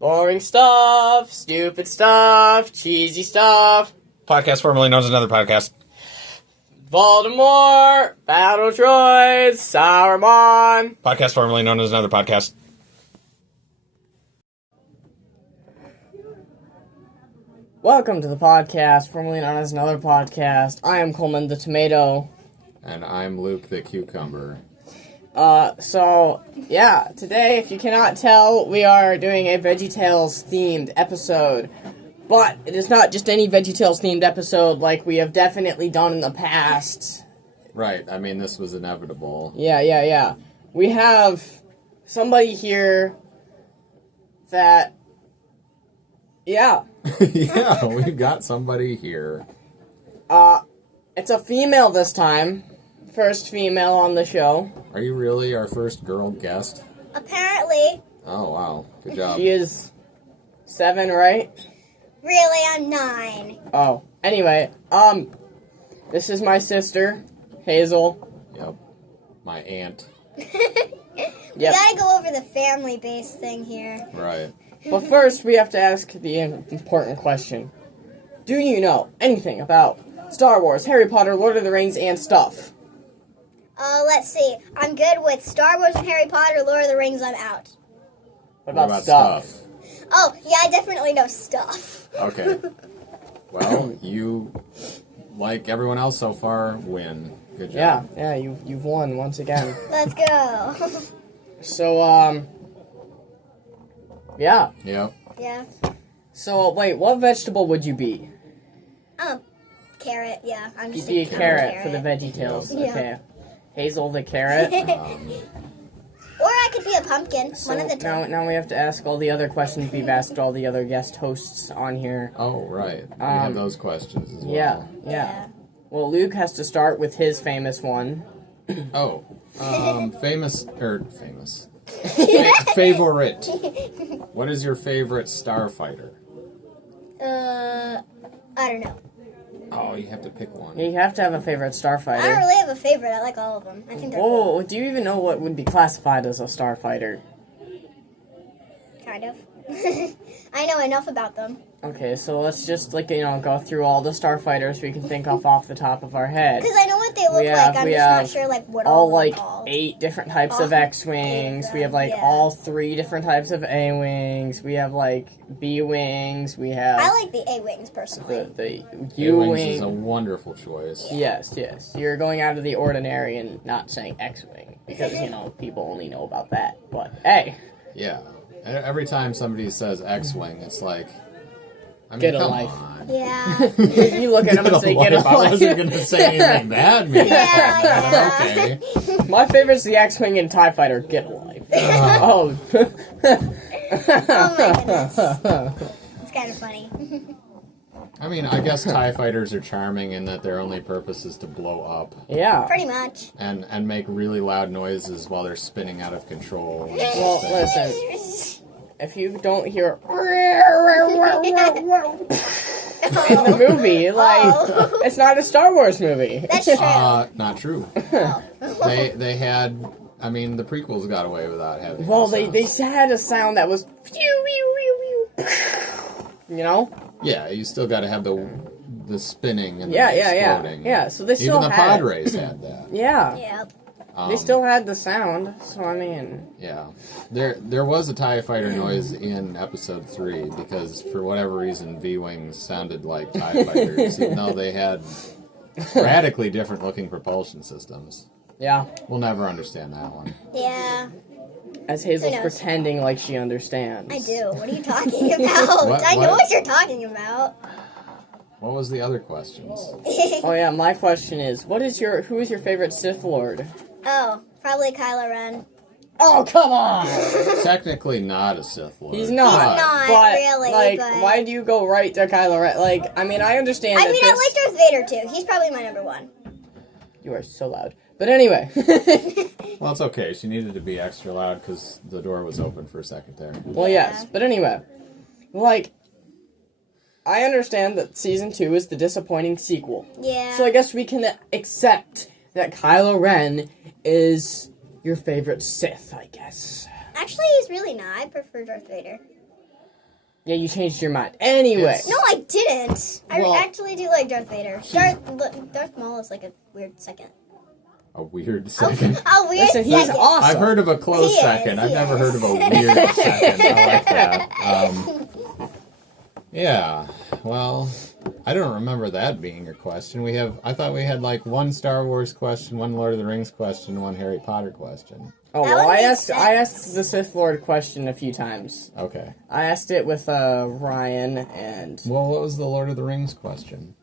Boring stuff, stupid stuff, cheesy stuff. Podcast formerly known as Another Podcast. Voldemort, Battle Droids, Sauron. Podcast formerly known as Another Podcast. Welcome to the podcast, formerly known as Another Podcast. I am Coleman the Tomato. And I'm Luke the Cucumber. Today, if you cannot tell, we are doing a Veggie Tales themed episode. But it is not just any Veggie Tales themed episode like we have definitely done in the past. Right, I mean, this was inevitable. Yeah. We have somebody here that... Yeah. Yeah, we've got somebody here. It's a female this time. First female on the show. Are you really our first girl guest? Apparently. Oh, wow. Good job. She is 7, right? Really, I'm 9. Oh. Anyway, this is my sister, Hazel. Yep. My aunt. We Yep. gotta go over the family-based thing here. Right. But first, we have to ask the important question. Do you know anything about Star Wars, Harry Potter, Lord of the Rings, and stuff? Let's see. I'm good with Star Wars and Harry Potter, Lord of the Rings, I'm out. What about stuff? Oh, yeah, I definitely know stuff. Okay. Well, you, like everyone else so far, win. Good job. Yeah, you've won once again. Let's go. So, yeah. Yep. Yeah. So, wait, what vegetable would you be? Carrot, yeah. I'm You'd just be a carrot for the Veggie Tales. Yeah. Okay. Hazel the carrot. Or I could be a pumpkin. So one of the two. now we have to ask all the other questions we've asked all the other guest hosts on here. Oh, right. We have those questions as well. Yeah. Well, Luke has to start with his famous one. Oh, famous. Favorite. What is your favorite starfighter? I don't know. Oh, you have to pick one. You have to have a favorite I don't starfighter. really have a favorite. I like all of them. I think they're cool. Oh, do you even know what would be classified as a starfighter? Kind of. I know enough about them. Okay, so let's just, go through all the starfighters we can think of off the top of our head. Because I know what they look like. I'm just not sure, what all, of them are called. 8 different types of X-Wings. We have, all 3 different types of A-Wings. We have, B-Wings. We have... I like the A-Wings, personally. The A-Wings U-Wing. is a wonderful choice. Yes. You're going out of the ordinary and not saying X-Wing. Because, people only know about that. But, hey. Yeah. Every time somebody says X-Wing, it's like... Get a come life. on. Yeah. You look at them and say, get a life. I wasn't going to say anything bad, man. Yeah. Okay. My favorite's the X-Wing and TIE Fighter. Get a life. Oh my goodness. It's kind of funny. I mean, I guess TIE fighters are charming in that their only purpose is to blow up. Yeah. Pretty much. And make really loud noises while they're spinning out of control. Well, listen. If you don't hear in the movie, it's not a Star Wars movie. That's true. Not true. They had... I mean, the prequels got away without having... Well, they had a sound that was... Yeah, you still got to have the spinning and the exploding. Yeah, so they still Even the had pod it. rays had that. Yeah. Yep. They still had the sound, so I mean... Yeah. There was a TIE fighter noise in episode 3 because for whatever reason V-Wings sounded like TIE fighters even though they had radically different looking propulsion systems. Yeah. We'll never understand that one. Yeah. As Hazel's pretending like she understands. I do. What are you talking about? I know what you're talking about. What was the other questions? Oh yeah, my question is, who is your favorite Sith Lord? Oh, probably Kylo Ren. Oh, come on! Technically not a Sith Lord. He's not. But, really, why do you go right to Kylo Ren? I understand I like Darth Vader, too. He's probably my number 1. You are so loud. But anyway. Well, it's okay. She needed to be extra loud because the door was open for a second there. Well, yes. But anyway. I understand that Season 2 is the disappointing sequel. Yeah. So I guess we can accept that Kylo Ren is your favorite Sith, I guess. Actually, he's really not. I prefer Darth Vader. Yeah, you changed your mind. Anyway. It's- No, I didn't. Well- I actually do like Darth Vader. Darth Maul is like a weird second. A weird second. A weird Listen, second. he's awesome. I've heard of a close He is, second. I've he never is. heard of a weird second. I like that. Yeah. Well, I don't remember that being a question. I thought we had like one Star Wars question, one Lord of the Rings question, one Harry Potter question. Oh, That well, would I make asked the Sith Lord question a few times. Okay. I asked it with Ryan, and Well, what was the Lord of the Rings question?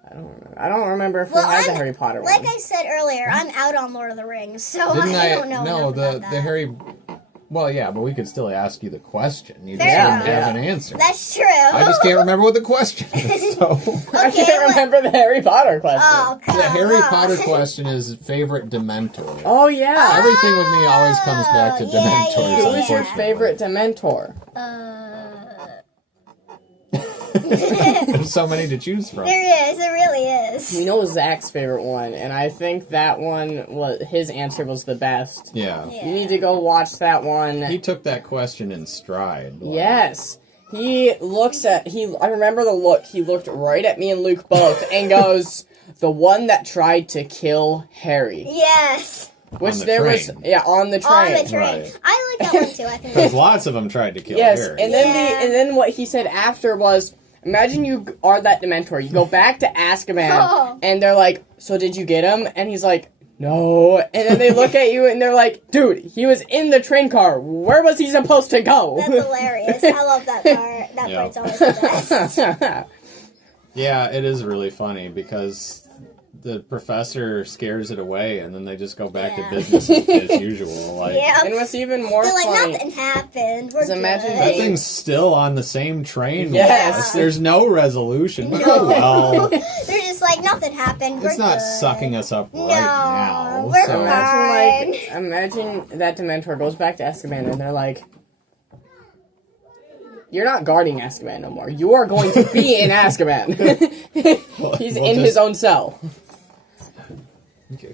I don't remember if Well, we had the I'm- Harry Potter Like one. I said earlier, I'm out on Lord of the Rings, so Didn't I don't know No, enough the about that. the Harry. Well, yeah, but we could still ask you the question. You just Fair didn't enough. have an answer. That's true. I just can't remember what the question is. So I Okay, can't what- remember the Harry Potter question. Oh, come the Harry on. Potter question is favorite Dementor. Oh, yeah. Everything with me always comes back to yeah, Dementors. yeah. Who is your unfortunately. favorite Dementor? There's so many to choose from. There really is. You know Zach's favorite one, and I think that one his answer was the best. Yeah. You need to go watch that one. He took that question in stride. like- Yes. I remember the look. He looked right at me and Luke both and goes, "The one that tried to kill Harry." Yes. Which On the there was train. on the On train. the train. Right. I like that one too. I think Because lots of them tried to kill Yes, Harry. and then Yeah. and then what he said after was, imagine you are that Dementor. You go back to Azkaban, Oh. and they're like, "So did you get him?" And he's like, "No." And then they look at you and they're like, "Dude, he was in the train car. Where was he supposed to go?" that's hilarious. I love that part. That Yeah. part's always the best. Yeah, it is really funny because the professor scares it away and then they just go back Yeah. to business as usual. Like, Yeah. And what's even more They're like, funny, nothing happened. We're Just imagine good. that being- thing's still on the same train Yes. with us. There's no resolution. But No. oh well. They're just like, nothing happened. We're It's not good. sucking us up right No, now. we're so fine. imagine that Dementor goes back to Azkaban and they're like, "You're not guarding Azkaban no more. You are going to be in Azkaban." He's we'll in just- his own cell.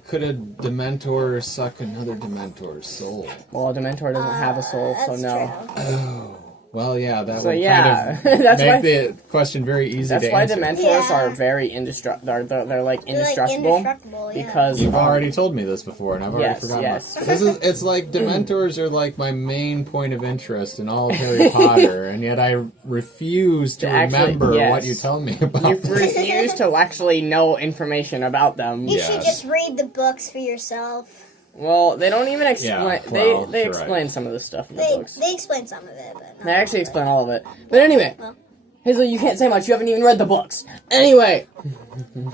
Could a Dementor suck another Dementor's soul? Well, a Dementor doesn't have a soul, so That's no. true. Well, yeah, that So, would yeah, kind of that's make why- the question very easy That's to why answer. Dementors Yeah. are very indestructible. They're like They're, like, indestructible. indestructible, yeah. Because You've already told me this before, and I've already Yes, forgotten. yes. It's like Dementors are like my main point of interest in all of Harry Potter, and yet I refuse to To actually- remember yes. what you tell me about. you them. refuse to actually know information about them. You Yes. should just read the books for yourself. Well, they don't even explain. Yeah, well, they you're explain right. some of the stuff in the They books. they explain some of it, but not They actually all of explain all of it. But anyway, Well. Hazel, you can't say much. You haven't even read the books. Anyway, it.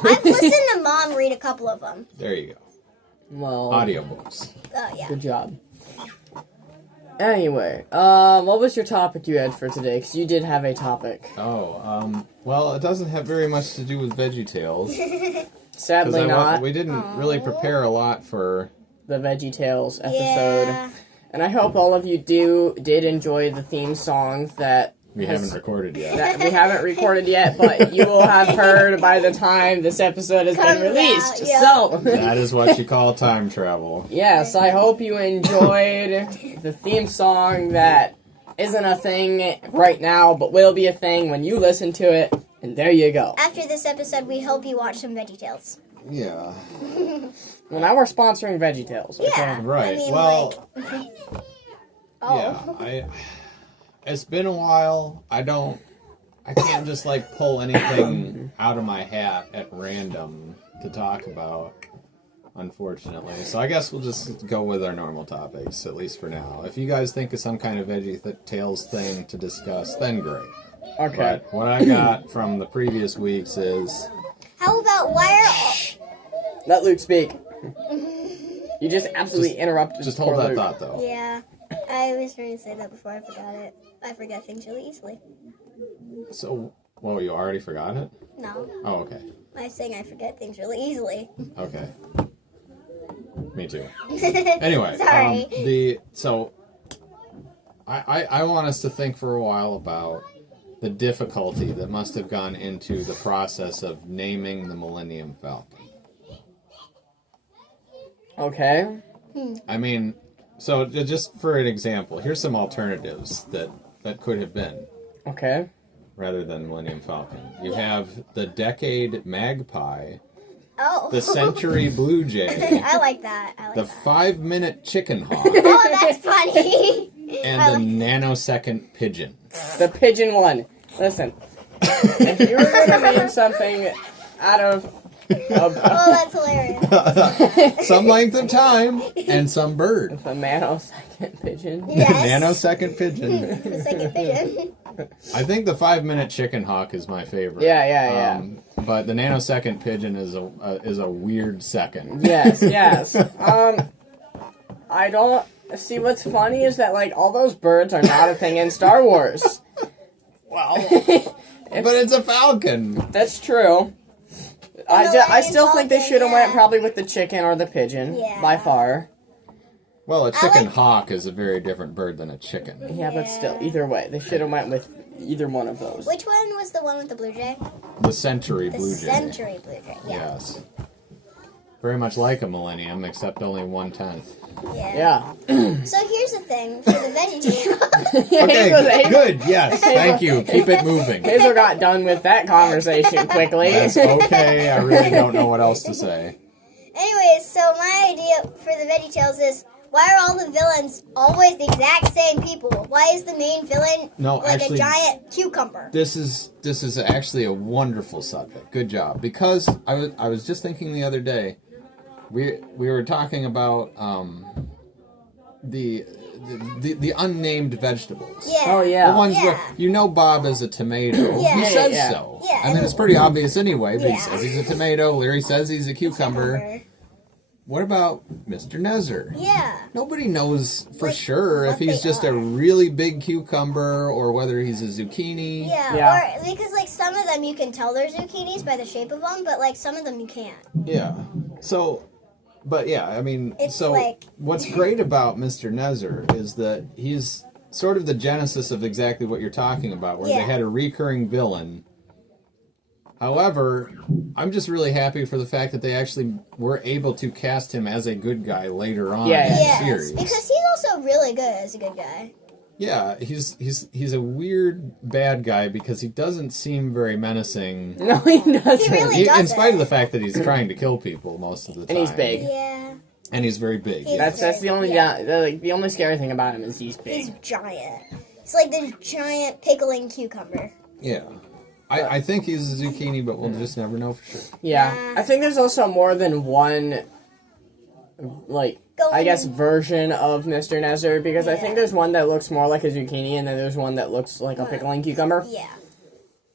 I've listened to Mom read a couple of them. There you go. well, Audiobooks. Oh yeah. good job. Anyway, what was your topic you had for today? Because you did have a topic. Well, it doesn't have very much to do with Veggie Tales. Sadly, not We didn't really prepare a lot for. the Veggie Tales episode. Yeah. And I hope all of you did enjoy the theme song that We haven't recorded yet. that we haven't recorded yet, but you will have heard by the time this episode has been Comes released. out, yeah. So, That is what you call time travel. yes, I hope you enjoyed the theme song that isn't a thing right now, but will be a thing when you listen to it. And there you go. After this episode, we hope you watch some Veggie Tales. Yeah. Well, now we're sponsoring Veggie Tales. Okay? Yeah. Right. I mean, Well, like, yeah. It's been a while. I can't just like pull anything out of my hat at random to talk about, unfortunately. So I guess we'll just go with our normal topics, at least for now. If you guys think of some kind of Veggie Tales thing to discuss, then great. Okay. But what I got from the previous weeks is how about why are Let Luke speak. You just absolutely interrupted. just poor hold that Luke. thought though. Yeah, I was trying to say that before I forgot it. I forget things really easily. So, well, you already forgot it? No, Oh, okay. I was saying I forget things really easily. Okay. Me too. Anyway, Sorry. I want us to think for a while about the difficulty that must have gone into the process of naming the Millennium Falcon. Okay. I mean, so just for an example, here's some alternatives that could have been. Okay. rather than Millennium Falcon. You have the Decade Magpie, Oh. the Century Blue Jay, I like that. I like the that. 5-minute Chicken Hawk, Oh, that's funny. and the Nanosecond Pigeon. The pigeon one. Listen, if you were going to name something out of... Oh, that's hilarious. Some length of time, and some bird. The nanosecond pigeon. Yes. Nanosecond Pigeon. The second pigeon. I think the 5-minute Chicken Hawk is my favorite. Yeah. But the Nanosecond Pigeon is a weird second. Yes. I don't... See, what's funny is that, like, all those birds are not a thing in Star Wars. Well, but it's a falcon. That's true. I still think they should have went probably with the chicken or the pigeon, Yeah. by far. Well, a chicken hawk is a very different bird than a chicken. Yeah, but still, either way, they should have went with either one of those. Which one was the one with the blue jay? The Century The Blue Jay. Century blue jay. Yeah. Yes. Very much like a Millennium, except only 1/10. Yeah. So here's the thing for the Veggie Tales. Okay, good, yes, thank you. Keep it moving. Hazel got done with that conversation quickly. That's okay, I really don't know what else to say. Anyways, so my idea for the Veggie Tales is, why are all the villains always the exact same people? Why is the main villain a giant cucumber? This is actually a wonderful subject. Good job. Because I was just thinking the other day, we were talking about the unnamed vegetables. Yeah. Oh, yeah. The ones Yeah. where you know Bob is a tomato. Yeah. He Yeah, says yeah. so. Yeah, I mean, it's pretty obvious anyway, but he Yeah. says he's a tomato. Larry says he's a cucumber. What about Mr. Nezzer? Yeah. Nobody knows for Like, sure if what he's they just are. a really big cucumber or whether he's a zucchini. Yeah. Yeah. Or because like some of them you can tell they're zucchinis by the shape of them, but like some of them you can't. Yeah. So, but yeah, I mean, It's so like- what's great about Mr. Nezzer is that he's sort of the genesis of exactly what you're talking about, where they Yeah. had a recurring villain. However, I'm just really happy for the fact that they actually were able to cast him as a good guy later on Yeah. in the Yes, series. because he's also really good as a good guy. Yeah, he's a weird bad guy because he doesn't seem very menacing. No, he doesn't. He really In doesn't. spite of the fact that he's trying to kill people most of the time. And he's big. Yeah. And he's very big. He's- That's the only the only scary thing about him is he's He's big. giant. It's like the giant pickling cucumber. Yeah. I think he's a zucchini, but we'll just never know for sure. Yeah. I think there's also more than one, like, I guess, version of Mr. Nezzer, because I think there's one that looks more like a zucchini, and then there's one that looks like a pickling cucumber. Yeah.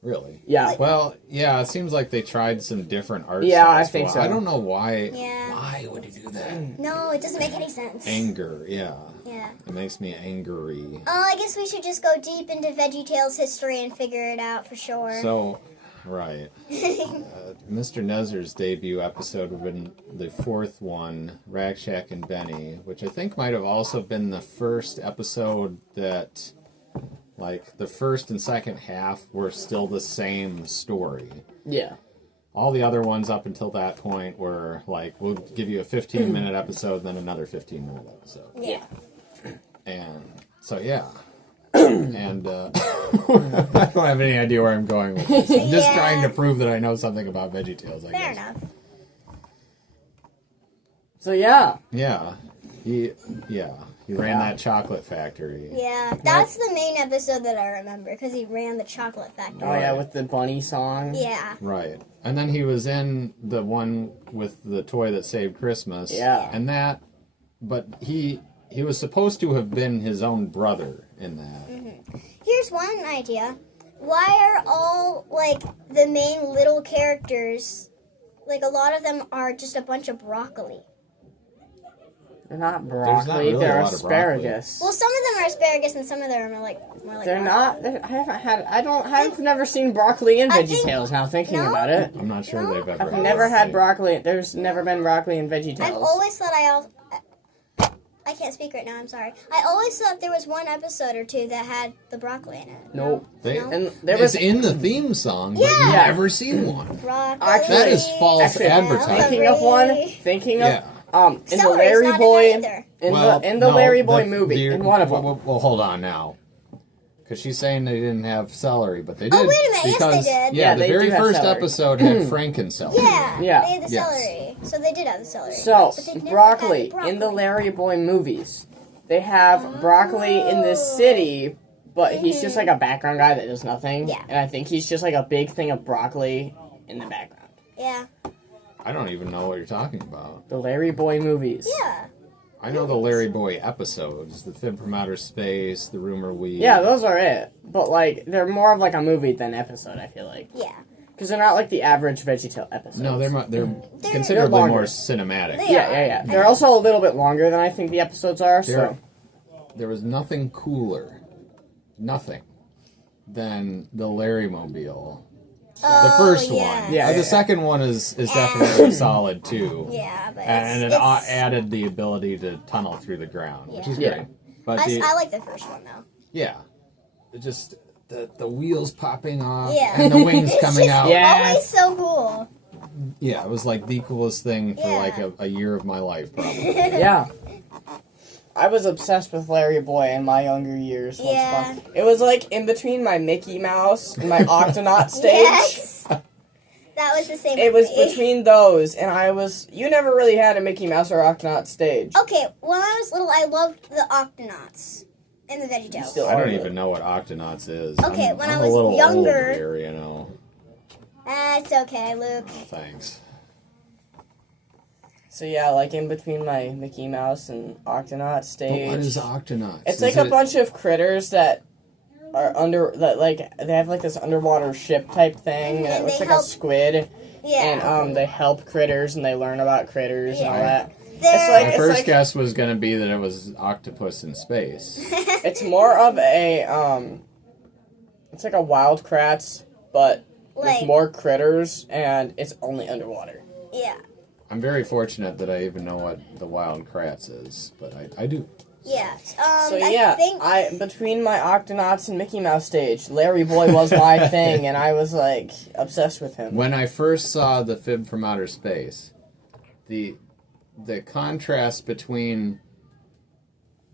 Really? Yeah. Well, yeah, it seems like they tried some different art Yeah, styles I think for a while. so. I don't know why. Yeah. Why would he do that? No, it doesn't make any sense. Anger, yeah. Yeah. It makes me angry. I guess we should just go deep into Veggie Tales history and figure it out for sure. So, right. Mr. Nezzer's debut episode would have been the fourth one, Rack Shack and Benny, which I think might have also been the first episode that, like, the first and second half were still the same story. Yeah. All the other ones up until that point were, like, we'll give you a 15-minute episode, then another 15-minute episode. yeah. And so, yeah. And I don't have any idea where I'm going with this. I'm just Yeah. trying to prove that I know something about Veggie Tales, I Fair guess. enough. So yeah. Yeah. He ran that chocolate factory. Yeah. That's the main episode that I remember because he ran the chocolate factory. Oh yeah, with the bunny song. Yeah. Right. And then he was in the one with the toy that saved Christmas. Yeah. And that, but he was supposed to have been his own brother in that. Here's one idea. Why are all, like, the main little characters, like, a lot of them are just a bunch of broccoli? They're not not broccoli, really they're a lot of broccoli. asparagus. Well, some of them are asparagus and some of them are, like, more like They're broccoli. not. I've never seen broccoli in I Veggie think- Tales. Now thinking No? about it, I'm not sure No. they've ever I've had never had broccoli. broccoli. There's never been broccoli in Veggie Tales. I've always thought I can't speak right now, I'm sorry. I always thought there was one episode or two that had the broccoli in it. Nope. They, No? And there it's was in the theme song, but Yeah. you've Yeah. never seen one. Broccoli. Actually- That is false Actually, advertising. thinking of one. Thinking of Yeah. in the Celery's Larry not in Boy that either. in the Larry Boy the- movie in one of them. Well, hold on now. Because she's saying they didn't have celery, but they did. Oh, wait a minute. Because, Yes, they did. Yeah, the they very do have first celery. episode had franken-celery. Yeah, they had the Yes. celery. So they did have the celery. So, But they've never broccoli, had in the Larry Boy movies, they have broccoli in the city, but he's just like a background guy that does nothing. Yeah. And I think he's just like a big thing of broccoli in the background. Yeah. I don't even know what you're talking about. The Larry Boy movies. Yeah. I know the Larry Boy episodes, the Fib from Outer Space, the Rumor Weed. Yeah, those are it. But, like, they're more of, like, a movie than episode, I feel like. Yeah. Because they're not, like, the average Veggie Tale episodes. No, they're considerably longer. more cinematic. Yeah. They're also a little bit longer than I think the episodes are, so... There was nothing cooler, than the Larry Mobile. The first one. Yeah, The second one is definitely solid, too. Yeah, but And it it's added the ability to tunnel through the ground, which is Yeah. great. But I like the first one, though. yeah, it just the wheels popping off Yeah. and the wings coming out. Yeah. Always so cool. Yeah, it was like the coolest thing for Yeah. like a year of my life, probably. Yeah. I was obsessed with Larry Boy in my younger years. Once Yeah. upon- It was like in between my Mickey Mouse and my Octonaut stage. Yes. That was the same. It for was me. between those, and you never really had a Mickey Mouse or Octonaut stage. Okay, when I was little, I loved the Octonauts in the Veggie Tales. Still I don't are. even know what Octonauts is. Okay, I'm when I a was little younger- old here, you know. It's okay, Luke. Thanks. So yeah, like in between my Mickey Mouse and Octonaut But stage. what is Octonauts? It's Is like a it- bunch of critters that are they have like this underwater ship type thing, and it And looks they like a help- squid. Yeah. And they help critters and they learn about critters and all Yeah. that. They're- My it's first like- guess was going to be that it was octopus in space. It's more of a it's like a Wild Kratts, but Like- with more critters, and it's only underwater. Yeah. I'm very fortunate that I even know what the Wild Kratts is, but I do. Yeah. So yeah, I think between my Octonauts and Mickey Mouse stage, Larry Boy was my thing, and I was like obsessed with him. When I first saw the Fib from Outer Space, the contrast between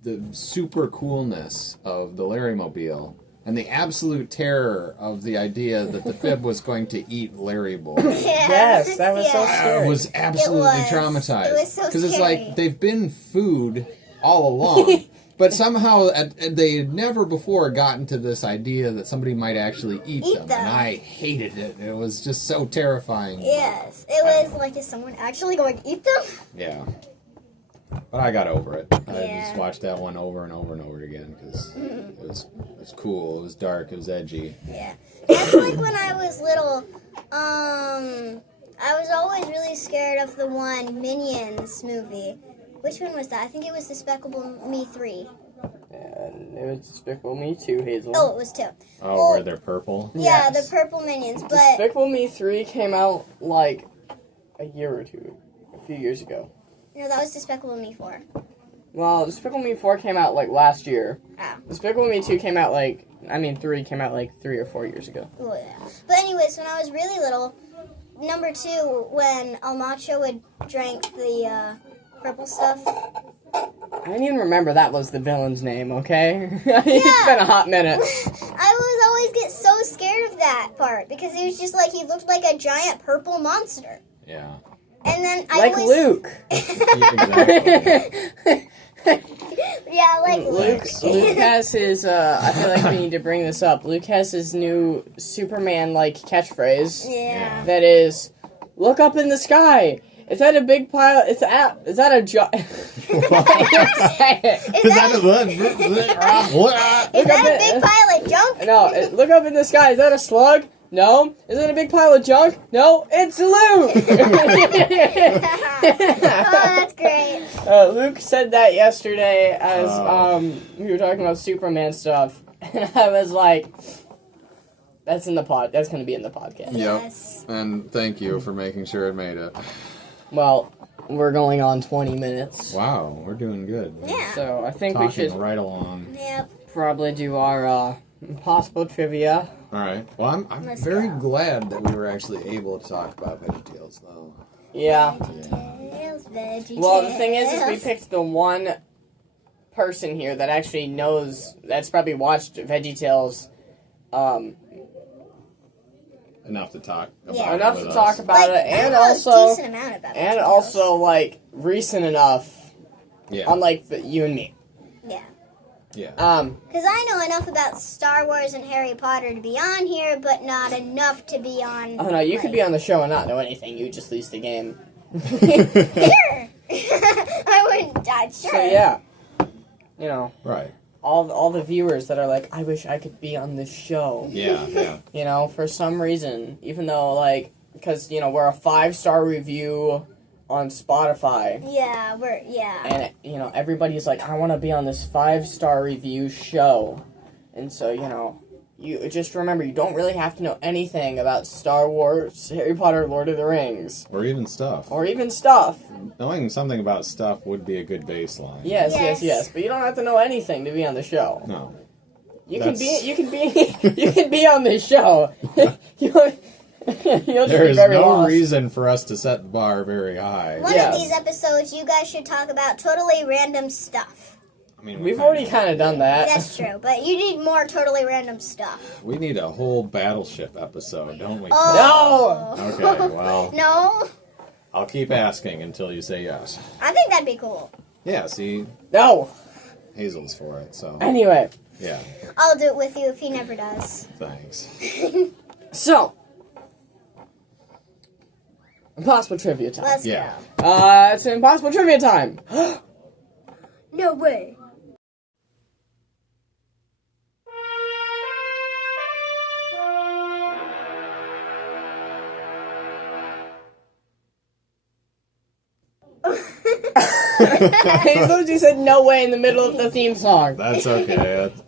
the super coolness of the Larry Mobile and the absolute terror of the idea that the Fib was going to eat Larry Boy. Yes, that was so I scary. was absolutely It was. traumatized. It was so Because it's scary. like they've been food all along, but somehow they had never before gotten to this idea that somebody might actually eat them, them. and I hated it. It was just so terrifying. Yes. It was like, is someone actually going to eat them? Yeah. But I got over it. I Yeah. just watched that one over and over and over again because it was cool. It was dark. It was edgy. Yeah. That's like when I was little, I was always really scared of the one Minions movie. Which one was that? I think it was Despicable Me 3. And it was Despicable Me 2, Hazel. Oh, it was 2. Oh, Well, where they're purple? Yeah, Yes. the purple Minions. But Despicable Me 3 came out like a year or two, a few years ago. no, that was Despicable Me 4. Well, Despicable Me 4 came out like last year. Oh. Despicable Me 2 came out 3 came out like 3 or 4 years ago. Oh, yeah. But anyways, when I was really little, number 2, when El Macho would drink the purple stuff. I didn't even remember that was the villain's name, okay? It's been a hot minute. I was always get so scared of that part because it was just like he looked like a giant purple monster. Yeah. And then I Like always, Luke. Exactly. Yeah, like Luke has his, I feel like we need to bring this up. Luke has his new Superman-like catchphrase. Yeah. That is, look up in the sky. Is that a big pile? Is that a giant? Is that a big pile of junk? No, look up in the sky. Is that a slug? No. Is that a big pile of junk? No, it's Luke. Oh, that's great. Luke said that yesterday as we were talking about Superman stuff, and I was like, "That's in the pod. That's going to be in the podcast." Yes. And thank you for making sure it made it. Well, we're going on 20 minutes, Wow, we're doing good. Yeah. so I think Talking we should right along. Yep. probably do our impossible trivia. All right. Well, I'm Let's very go. glad that we were actually able to talk about Veggie Tales, though. Yeah. Veggie Tales, Veggie Well, the thing is we Tales. picked the one person here that actually knows, that's probably watched Veggie Tales, enough to talk about Yeah. it enough with to us. talk about it, I and know a also, decent amount about and Veggie also, Tales. like, recent enough, Yeah. unlike you and me. Yeah. Yeah. Because I know enough about Star Wars and Harry Potter to be on here, but not enough to be on. Oh no, you could be on the show and not know anything. You would just lose the game. Sure. I wouldn't die. Sure. So yeah, you know, Right. all the viewers that are like, I wish I could be on this show. Yeah, yeah. You know, for some reason, even though like, because you know we're a 5-star review on Spotify. Yeah, And, you know, everybody's like, I want to be on this 5-star review show. And so, you know, you just remember, you don't really have to know anything about Star Wars, Harry Potter, Lord of the Rings. Or even stuff. Or even stuff. Knowing something about stuff would be a good baseline. Yes. But you don't have to know anything to be on the show. No. You can be on the show. You'll just There be is very no lost. reason for us to set the bar very high. One Yes. of these episodes, you guys should talk about totally random stuff. I mean, We've already kind of done that. That's true, but you need more totally random stuff. We need a whole battleship episode, don't we? Oh. Okay, well, No? I'll keep asking until you say yes. I think that'd be cool. Yeah, see, No. Hazel's for it, so Anyway, yeah, I'll do it with you if he never does. thanks. so impossible trivia time. Let's Yeah. It's an impossible trivia time. go. No way. Hazel just said no way in the middle of the theme song. That's okay. That's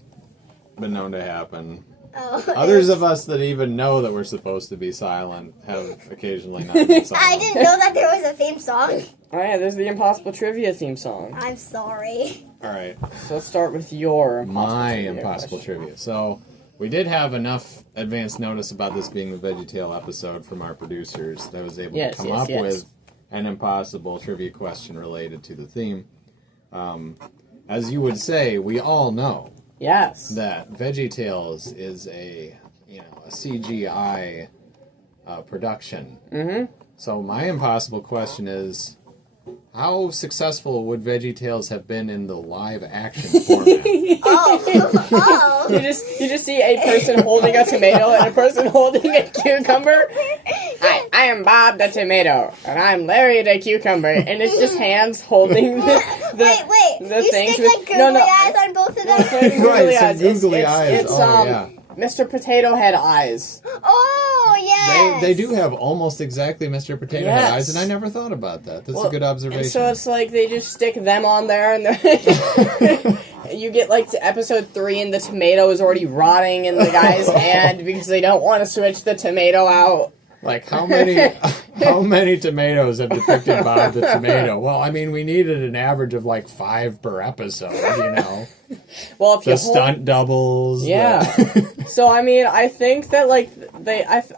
been known to happen. Oh. Others of us that even know that we're supposed to be silent have occasionally not been silent. I didn't know that there was a theme song. Oh yeah, there's the impossible trivia theme song. I'm sorry. All right, So let's start with your impossible my trivia impossible question. trivia. So we did have enough advance notice about this being the Veggie Tale episode from our producers that I was able to come up with an impossible trivia question related to the theme. As you would say, we all know Yes. that Veggie Tales is a CGI production. Mm-hmm. So my impossible question is, how successful would Veggie Tales have been in the live action format? Oh. You just see a person holding a tomato and a person holding a cucumber. Hi, I am Bob the tomato, and I'm Larry the cucumber, and it's just hands holding the Wait. the You things stick like googly eyes on both of them? Right, some googly eyes. It's Oh, yeah. Mr. Potato Head eyes. Oh, yes. They do have almost exactly Mr. Potato Head Yes. eyes, and I never thought about that. That's Well, a good observation. And so it's like they just stick them on there, and you get like to episode 3, and the tomato is already rotting in the guy's hand because they don't want to switch the tomato out. Like, how many tomatoes have depicted Bob the tomato? Well, I mean, we needed an average of like 5 per episode, you know. Well, if The you stunt doubles. Yeah. So I mean, I think that like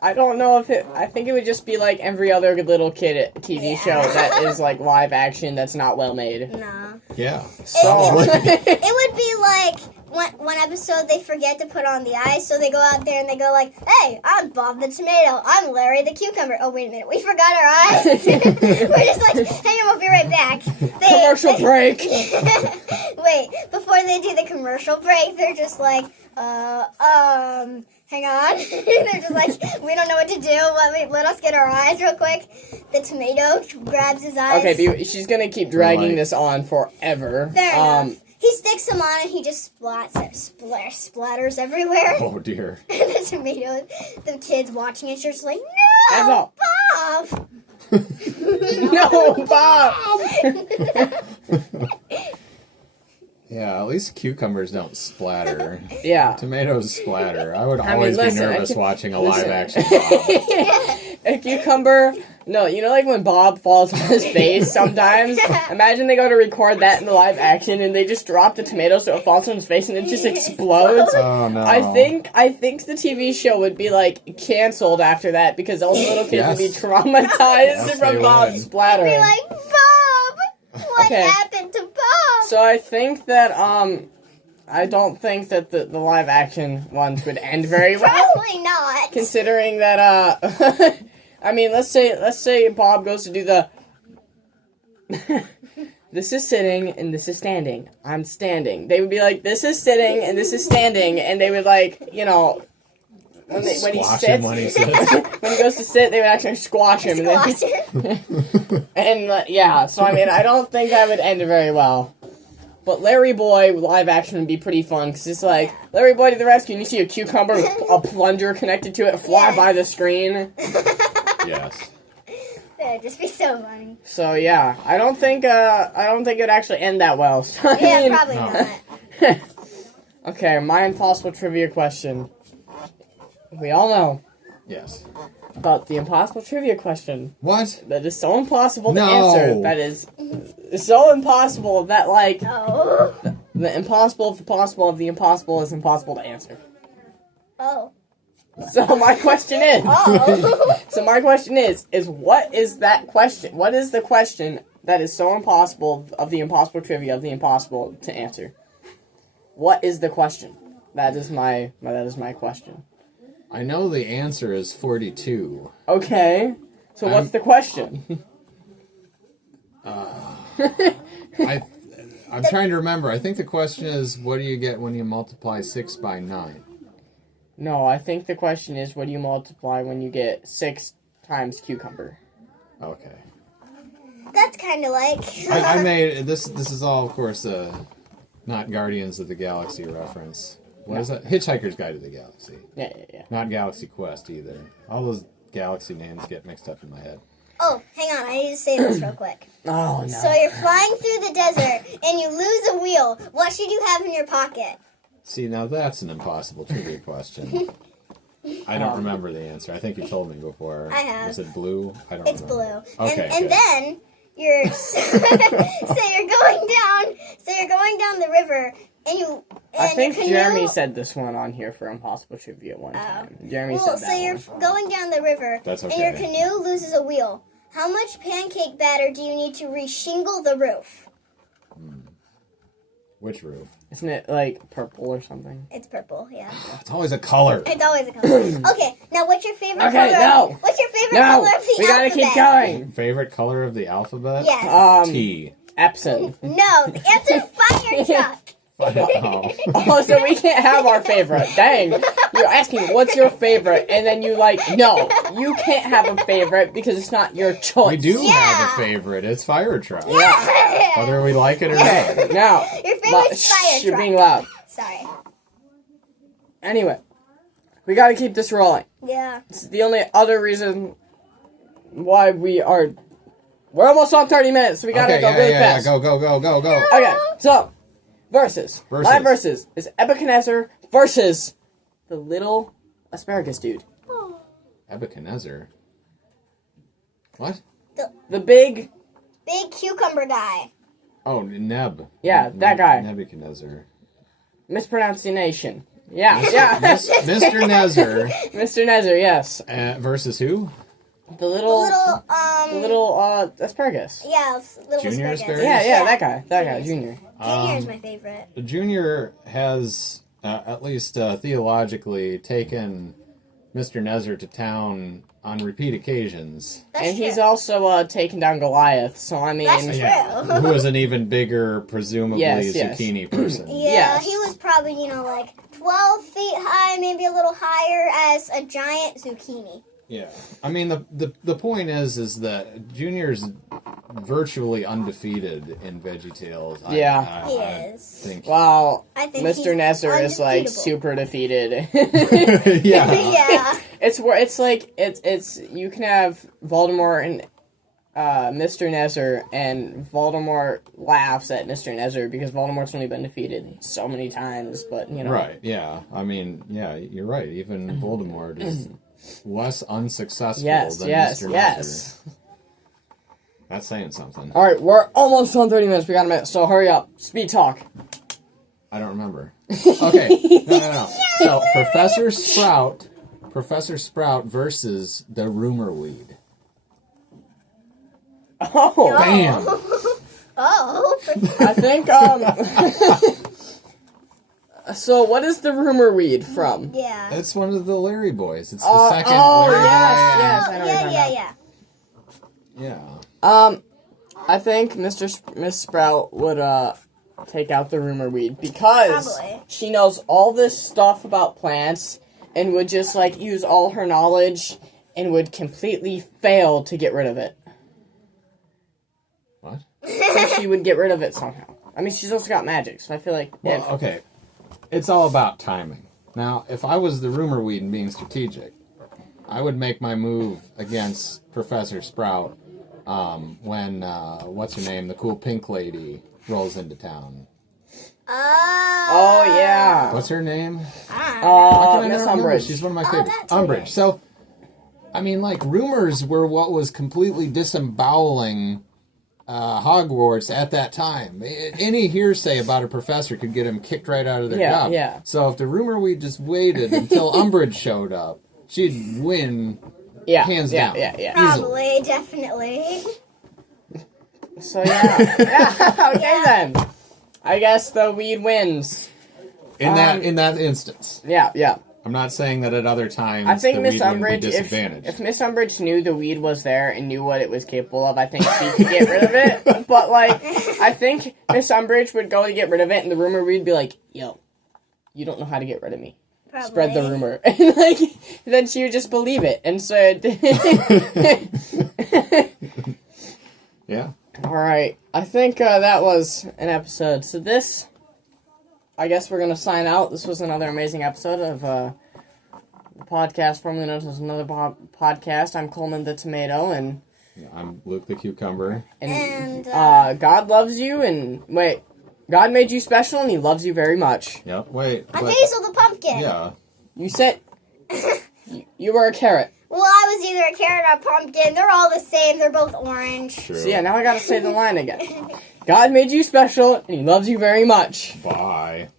I don't know if I think it would just be like every other little kid TV show that is like live action that's not well made. Nah. Yeah. So It would be like one episode they forget to put on the eyes, so they go out there and they go like, "Hey, I'm Bob the tomato. I'm Larry the cucumber." Oh, wait a minute, we forgot our eyes. We're just like, "Hang on, we'll be right back." commercial break. Wait, before they do the commercial break, they're just like, hang on. They're just like, we don't know what to do. Let us get our eyes real quick. The tomato grabs his eyes. Okay, but she's gonna keep dragging Right. this on forever. Fair enough. He sticks them on and he just splatters everywhere. Oh, dear. The tomato, the kids watching it, just like, That's no, all. Bob. No, Bob. Yeah, at least cucumbers don't splatter. Yeah. Tomatoes splatter. I would mean, always listen, be nervous I can- watching a listen. live action Bob. A cucumber. No, you know, like when Bob falls on his face sometimes? Imagine they go to record that in the live action and they just drop the tomato so it falls on his face and it just explodes. Oh, no. I think the TV show would be, like, canceled after that because all the little kids would be Yes. traumatized Yes, from they Bob would. splattering. Be like, Bob. What Okay. happened to Bob? So I think that I don't think that the live action ones would end very well. Probably not. Considering that I mean, let's say Bob goes to do the this is sitting and this is standing. I'm standing. They would be like, this is sitting and this is standing, and they would like, you know, when he Squash sits, him when he sits. when he goes to sit, they would actually squash him. Yeah, so I mean, I don't think that would end very well. But Larry Boy live action would be pretty fun, because it's like, Larry Boy to the rescue, and you see a cucumber with a plunger connected to it fly Yes. by the screen. Yes. That'd just be so funny. So yeah, I don't think it would actually end that well. So, I Yeah, mean- probably no. not. Okay, my impossible trivia question. We all know Yes. about the impossible trivia question. What? That is so impossible to No. answer. That is so impossible that, like, Oh. the impossible of the possible of the impossible is impossible to answer. Oh. So my question is, Oh. is what is that question? What is the question that is so impossible of the impossible trivia of the impossible to answer? What is the question? That is my question. I know the answer is 42. Okay. So what's the question? I'm trying to remember. I think the question is, what do you get when you multiply 6 by 9? No, I think the question is, what do you multiply when you get 6 times cucumber? Okay. That's kind of like. I made this. This is all, of course, not Guardians of the Galaxy reference. What is that? Hitchhiker's Guide to the Galaxy. Yeah. Not Galaxy Quest either. All those galaxy names get mixed up in my head. Oh, hang on. I need to say this real quick. Oh, no. So you're flying through the desert and you lose a wheel. What should you have in your pocket? See, now that's an impossible trivia question. I don't remember the answer. I think you told me before. I have. Was it blue? I don't It's remember. blue. Okay, And good. then you're so you're going down the river and you. And I think your canoe, Jeremy said this one on here for Impossible Trivia one time. Jeremy Well, said so that you're one. going down the river, That's and your okay. canoe loses a wheel. How much pancake batter do you need to reshingle the roof? Which roof? Isn't it like purple or something? It's purple, yeah. It's always a color. It's always a color. Okay, now what's your favorite Okay, color? no. What's your favorite No, color of the we gotta alphabet? keep going. Favorite color of the alphabet? Yes. T. Epson. No, the answer is fire truck. Oh. Oh, so we can't have our favorite. Dang. You're asking, what's your favorite? And then you like, no, you can't have a favorite because it's not your choice. We do Yeah. have a favorite. It's fire truck. Yeah. Whether we like it or not. Now, Your favorite's fire you're truck. being loud. Sorry. Anyway, we gotta keep this rolling. Yeah. It's the only other reason why we're almost on 30 minutes, so we gotta Okay, go really yeah. fast. Go. Okay, so, Versus. my versus is Nebuchadnezzar versus the little asparagus dude. Nebuchadnezzar. What? The big, Big cucumber guy. Oh, Neb. Yeah, that guy. Nebuchadnezzar. mispronunciation. Yeah. Mr. Nezer Mr. Nezer, yes. versus who? The little asparagus. Yeah, little Junior asparagus? Yeah, that guy, Junior. Junior is my favorite. Junior has, at least theologically, taken Mr. Nezer to town on repeat occasions. That's And true. he's also taken down Goliath, so I mean... That's true. Who is an even bigger, presumably, Yes. zucchini person. Yeah, Yes. he was probably, like 12 feet high, maybe a little higher as a giant zucchini. Yeah. I mean, the point is that Junior's virtually undefeated in Veggie Tales. Yeah. He I is. think. Well, I think Mr. he's Nezer is like undefeatable. super defeated. Yeah. Yeah. It's you can have Voldemort and Mr. Nezer, and Voldemort laughs at Mr. Nezer because Voldemort's only been defeated so many times, but you know. Right, yeah. I mean, yeah, you're right. Even Voldemort is less unsuccessful Yes, than yes, Mr. yes. Nezer. That's saying something. Alright, we're almost on 30 minutes. We got a minute, so hurry up. Speed talk. I don't remember. Okay, no. So, Professor Sprout versus the rumor weed. Oh. Bam! Oh. I think, so what is the rumor weed from? Yeah. It's one of the Larry boys. It's the second oh, Larry yes, boy. yes. I know what you're Yeah. Yeah. I think Miss Sprout would, take out the rumor weed because Probably. she knows all this stuff about plants and would just, like, use all her knowledge and would completely fail to get rid of it. What? So she would get rid of it somehow. I mean, she's also got magic, so I feel like... Well, okay. It's all about timing. Now, if I was the rumor weed and being strategic, I would make my move against Professor Sprout when, what's her name, the cool pink lady rolls into town. Oh, yeah. What's her name? Why can I Miss never remember? Umbridge. She's one of my favorites. that's her Umbridge. name. So, I mean, like, rumors were what was completely disemboweling Hogwarts at that time. Any hearsay about a professor could get him kicked right out of their job. Yeah. So if the rumor we just waited until Umbridge showed up, she'd win hands down. Yeah. Probably, definitely. So, yeah. Okay, then. I guess the weed wins. In that instance. Yeah. I'm not saying that at other times I think the Miss weed wouldn't be Umbridge, disadvantaged. if Miss Umbridge knew the weed was there and knew what it was capable of, I think she could get rid of it. But, like, I think Miss Umbridge would go to get rid of it, and the rumor weed would be like, yo, you don't know how to get rid of me. Probably. Spread the rumor. And, like, then she would just believe it. And so... Yeah. Alright, I think that was an episode. So this, I guess we're going to sign out. This was another amazing episode of the podcast, formerly known as Another Podcast. I'm Coleman the Tomato, and I'm Luke the Cucumber. And, God loves you, and God made you special, and he loves you very much. Yep. Wait. I'm but- Hazel the pumpkin. Yeah. You said you were a carrot. Well, I was either a carrot or a pumpkin. They're all the same. They're both orange. True. So yeah, now I gotta say the line again. God made you special, and he loves you very much. Bye.